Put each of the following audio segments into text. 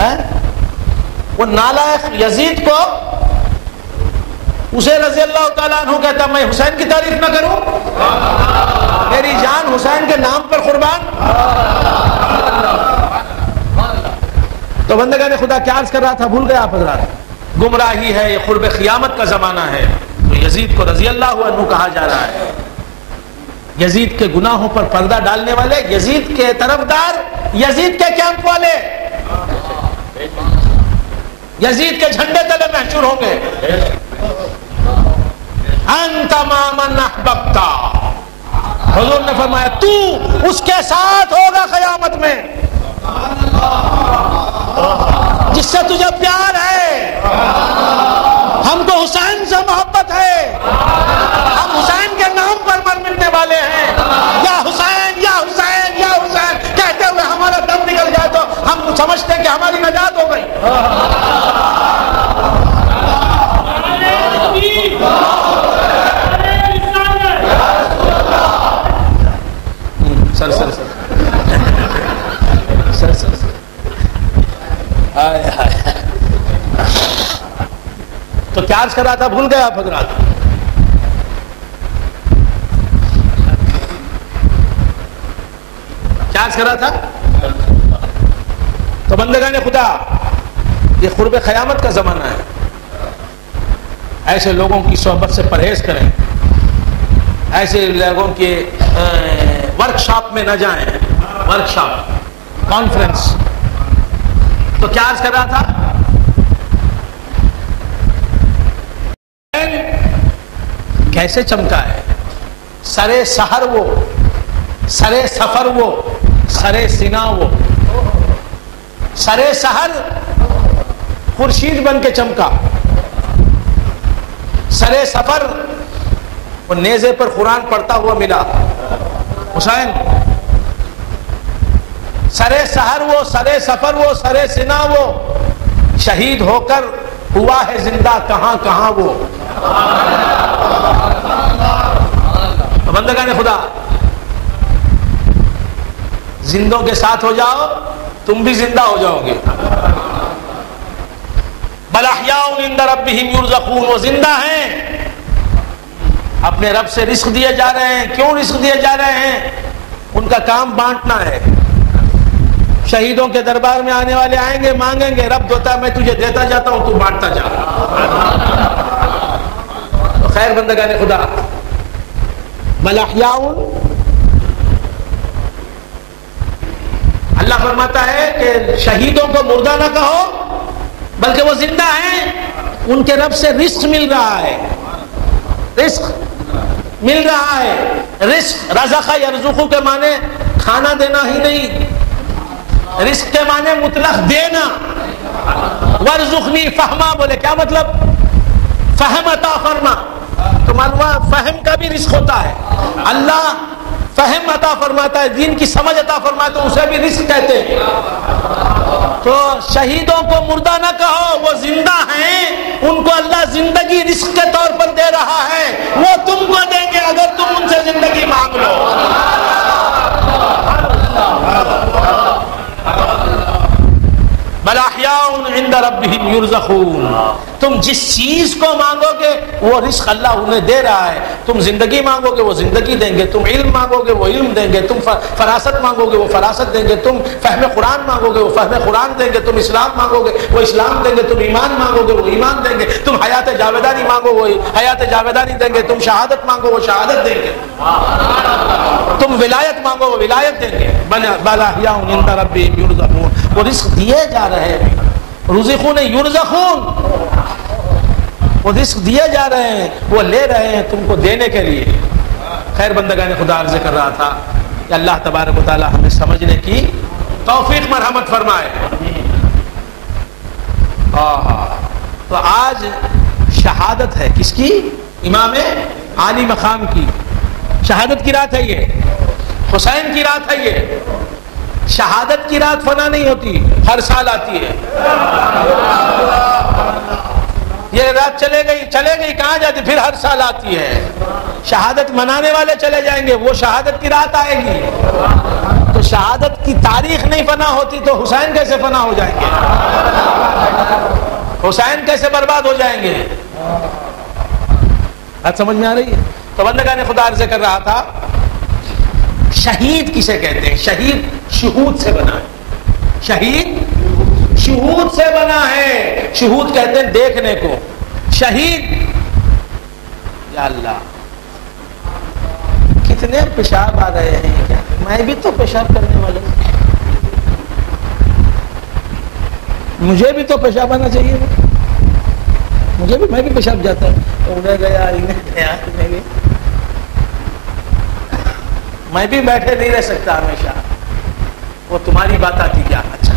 ہے وہ نالائق یزید کو اسے رضی اللہ تعالیٰ عنہ کہتا میں حسین کی تعریف نہ کروں، میری جان حسین کے نام پر قربان۔ تو بندگان خدا کیا عرض کر رہا تھا، بھول گیا آپ حضرات؟ گمراہی ہے، یہ قرب قیامت کا زمانہ ہے، تو یزید کو رضی اللہ عنہ کہا جا رہا ہے۔ یزید کے گناہوں پر پردہ ڈالنے والے، یزید کے طرفدار، یزید کے کیمپ والے یزید کے جھنڈے تلے محشور ہوں گے۔ انت ما من احببت، حضور نے فرمایا تو اس کے ساتھ ہوگا قیامت میں جس سے تجھے پیار ہے۔ ہم کو حسین سے محبت ہے، ہم حسین کے نام پر مر مٹنے والے ہیں۔ یا حسین یا حسین یا حسین کہتے ہوئے ہمارا دم نکل جائے تو ہم سمجھتے ہیں کہ ہماری نجات ہو گئی۔ سر سر سر سر سر تو کیا عرض کر رہا تھا، بھول گئے آپ حضرات؟ کیا عرض کر رہا تھا؟ تو بندگان خدا، یہ قرب قیامت کا زمانہ ہے، ایسے لوگوں کی صحبت سے پرہیز کریں، ایسے لوگوں کے ورکشاپ میں نہ جائیں، ورکشاپ کانفرنس۔ تو کیا عرض کر رہا تھا، کیسے چمکا ہے، سرے سحر وہ، سرے سفر وہ، سرے سنا وہ، سرے سحر خورشید بن کے چمکا، سرے سفر وہ نیزے پر قرآن پڑھتا ہوا ملا حسین۔ سرے سحر وہ، سرے سفر وہ، سرے سنا وہ، شہید ہو کر ہوا ہے زندہ کہاں کہاں وہ۔ بندگان خدا، زندوں کے ساتھ ہو جاؤ، تم بھی زندہ ہو جاؤ گے۔ بل احیاء عند ربہم یرزقون، وہ زندہ ہیں، اپنے رب سے رزق دیے جا رہے ہیں۔ کیوں رزق دیے جا رہے ہیں؟ ان کا کام بانٹنا ہے۔ شہیدوں کے دربار میں آنے والے آئیں گے، مانگیں گے، رب دیتا میں تجھے دیتا جاتا ہوں، تو بانٹتا جا۔ تو خیر بندگان خدا، بل احیاء، اللہ فرماتا ہے کہ شہیدوں کو مردہ نہ کہو، بلکہ وہ زندہ ہیں، ان کے رب سے رزق مل رہا ہے، رزق مل رہا ہے۔ رزق، رزق یرزق کے معنی کھانا دینا ہی نہیں، رزق کے معنی مطلق دینا۔ ورزقنی فہما، بولے کیا مطلب؟ فہم عطا فرما۔ تو معلوم فہم کا بھی رزق ہوتا ہے، اللہ فہم عطا فرماتا ہے، دین کی سمجھ عطا فرماتا ہے، اسے بھی رزق کہتے ہیں۔ تو شہیدوں کو مردہ نہ کہو، وہ زندہ ہیں، ان کو اللہ زندگی رزق کے طور پر دے رہا ہے، وہ تم کو دیں گے اگر تم ان سے زندگی مانگ لو۔ بل احیاء عند ربہم یرزقون، تم جس چیز کو مانگو گے وہ رزق اللہ انہیں دے رہا ہے۔ تم زندگی مانگو گے وہ زندگی دیں گے، تم علم مانگو گے وہ علم دیں گے، تم فراست مانگو گے وہ فراست دیں گے، تم فہم قرآن مانگو گے وہ فہم قرآن دیں گے، تم اسلام مانگو گے وہ اسلام دیں گے، تم ایمان مانگو گے وہ ایمان دیں گے، تم حیات جاویدانی مانگو وہ حیات جاویدانی دیں گے، تم شہادت مانگو وہ شہادت دیں گے، تم ولایت مانگو وہ ولایت دیں گے۔ بل احیاء عند ربہم یرزقون، وہ رزق دیے جا رہے ہیں، رزقون یرزقون، وہ رزق دیے جا رہے ہیں، وہ لے رہے ہیں تم کو دینے کے لیے۔ خیر بندگان خدا، عرض کر رہا تھا کہ اللہ تبارک و تعالی ہمیں سمجھنے کی توفیق مرحمت فرمائے۔ تو آج شہادت ہے کس کی؟ امام عالی مقام کی شہادت کی رات ہے، یہ حسین کی رات ہے، یہ شہادت کی رات فنا نہیں ہوتی، ہر سال آتی ہے۔ یہ رات چلے گئی کہاں جاتی، پھر ہر سال آتی ہے۔ شہادت منانے والے چلے جائیں گے، وہ شہادت کی رات آئے گی. تو شہادت کی تاریخ نہیں فنا ہوتی تو حسین کیسے فنا ہو جائیں گے؟ حسین کیسے برباد ہو جائیں گے؟ بات سمجھ میں آ رہی ہے؟ تو بندگان خدا عرض کر رہا تھا شہید کسے کہتے ہیں؟ شہید شہود سے بنا ہے. شہید شہود سے بنا ہے. شہود کہتے ہیں دیکھنے کو. شہید یا اللہ کتنے پیشاب آ رہے ہیں کیا؟ میں بھی تو پیشاب کرنے والا ہوں، مجھے بھی تو پیشاب آنا چاہیے. مجھے بھی، میں بھی پیشاب جاتا ہوں. انہیں گیا انہیں گیا انہیں گیا. میں بھی بیٹھے نہیں رہ سکتا ہمیشہ. وہ تمہاری بات آتی کیا؟ اچھا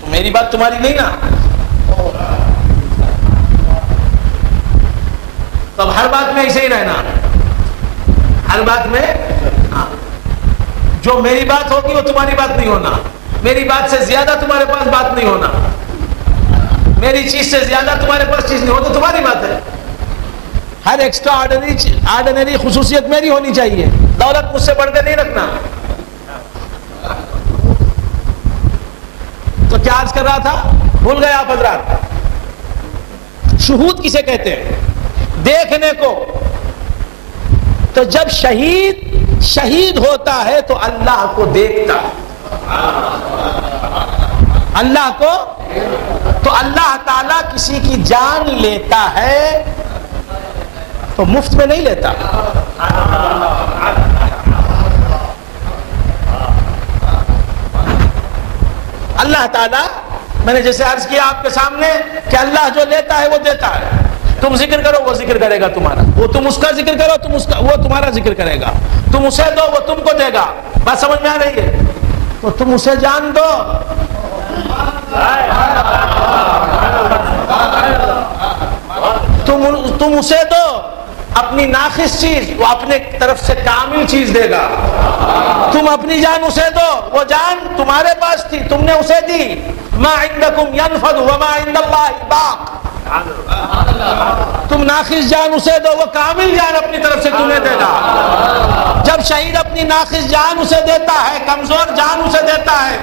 تو میری بات تمہاری نہیں نا. تو اب ہر بات میں ایسے ہی رہنا. ہر بات میں جو میری بات ہوگی وہ تمہاری بات نہیں ہونا. میری بات سے زیادہ تمہارے پاس بات نہیں ہونا. میری چیز سے زیادہ تمہارے پاس چیز نہیں ہو تو تمہاری بات ہے. ہر ایکسٹرا آرڈنری خصوصیت میری ہونی چاہیے. دولت مجھ سے بڑھ کے نہیں رکھنا. تو کیا عرض کر رہا تھا؟ بھول گئے آپ حضرات. شہود کسے کہتے ہیں؟ دیکھنے کو. تو جب شہید ہوتا ہے تو اللہ کو دیکھتا ہے. اللہ کو. تو اللہ تعالیٰ کسی کی جان لیتا ہے تو مفت میں نہیں لیتا. اللہ تعالیٰ، میں نے جیسے عرض کیا آپ کے سامنے کہ اللہ جو لیتا ہے وہ دیتا ہے. تم ذکر کرو وہ ذکر کرے گا تمہارا. وہ تم اس کا ذکر کرو تم اس کا، وہ تمہارا ذکر کرے گا. تم اسے دو وہ تم کو دے گا. بات سمجھ میں آ رہی ہے؟ تو تم اسے جان دو. تم اسے دو اپنی ناقص چیز، وہ اپنے طرف سے کامل چیز دے گا. تم اپنی جان اسے دو، وہ جان تمہارے پاس تھی تم نے اسے دی. ما عندکم ینفد وما عند اللہ باق. تم ناقص جان اسے دو، وہ کامل جان اپنی طرف سے تمہیں دے گا. جب شہید اپنی ناقص جان اسے دیتا ہے، کمزور جان اسے دیتا ہے،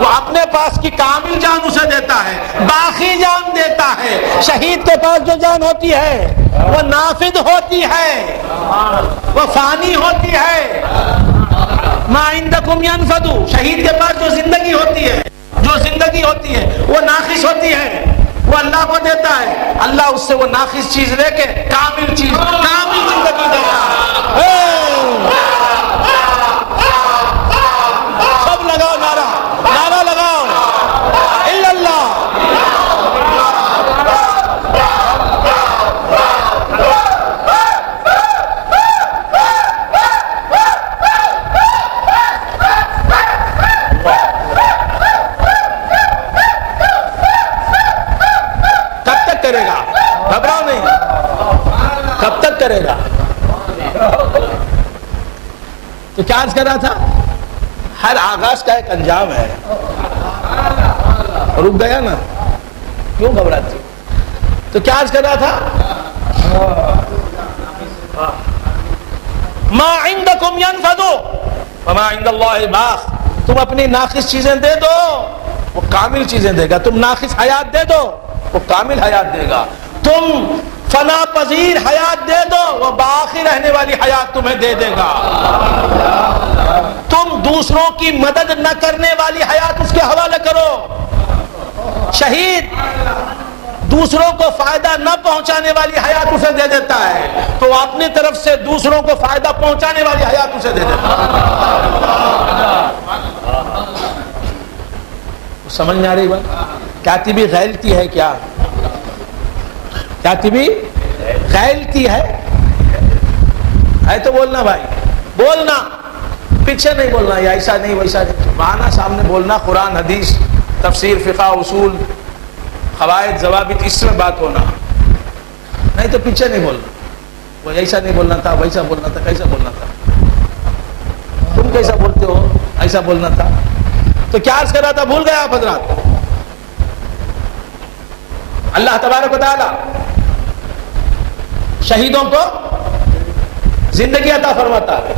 وہ اپنے پاس کی کامل جان اسے دیتا ہے، باقی جان دیتا ہے. شہید کے پاس جو جان ہوتی ہے وہ نافذ ہوتی ہے، وہ فانی ہوتی ہے. ما عندکم ینفد. شہید کے پاس جو زندگی ہوتی ہے، جو زندگی ہوتی ہے وہ ناقص ہوتی ہے، وہ اللہ کو دیتا ہے. اللہ اس سے وہ ناقص چیز لے کے کامل چیز، کامل زندگی دیتا ہے. سب لگاؤ نعرہ، نعرہ لگاؤ الا اللہ. کرے گا، گھبراؤ نہیں. کب تک کرے گا؟ تو کیا عرض کر رہا تھا؟ ہر آغاز کا ایک انجام ہے. رک گیا نا، کیوں گھبراتی؟ تو کیا عرض کر رہا تھا؟ ما عندکم ینفد وما عند اللہ باق. تم اپنی ناقص چیزیں دے دو وہ کامل چیزیں دے گا. تم ناقص حیات دے دو وہ کامل حیات دے گا. تم فنا پذیر حیات دے دو وہ باقی رہنے والی حیات تمہیں دے دے گا. تم دوسروں کی مدد نہ کرنے والی حیات اس کے حوالے کرو. شہید دوسروں کو فائدہ نہ پہنچانے والی حیات اسے دے دیتا ہے تو وہ اپنی طرف سے دوسروں کو فائدہ پہنچانے والی حیات اسے دے دیتا ہے. سمجھ میں آ رہی بات؟ کاتبی غیلتی ہے کیا؟ کاتبی غیلتی ہے تو بولنا بھائی، بولنا، پیچھے نہیں بولنا، یا ایسا نہیں ویسا نہیں. بہانا سامنے بولنا. قرآن حدیث تفسیر فقہ اصول قواعد ضوابط اس میں بات ہونا، نہیں تو پیچھے نہیں بولنا. وہ ایسا نہیں بولنا تھا، ویسا بولنا تھا، کیسا بولنا تھا، تم کیسا بولتے ہو، ایسا بولنا تھا. تو کیا عرض کر رہا تھا؟ بھول گیا آپ حضرات؟ اللہ تبارک و تعالی شہیدوں کو زندگی عطا فرماتا ہے،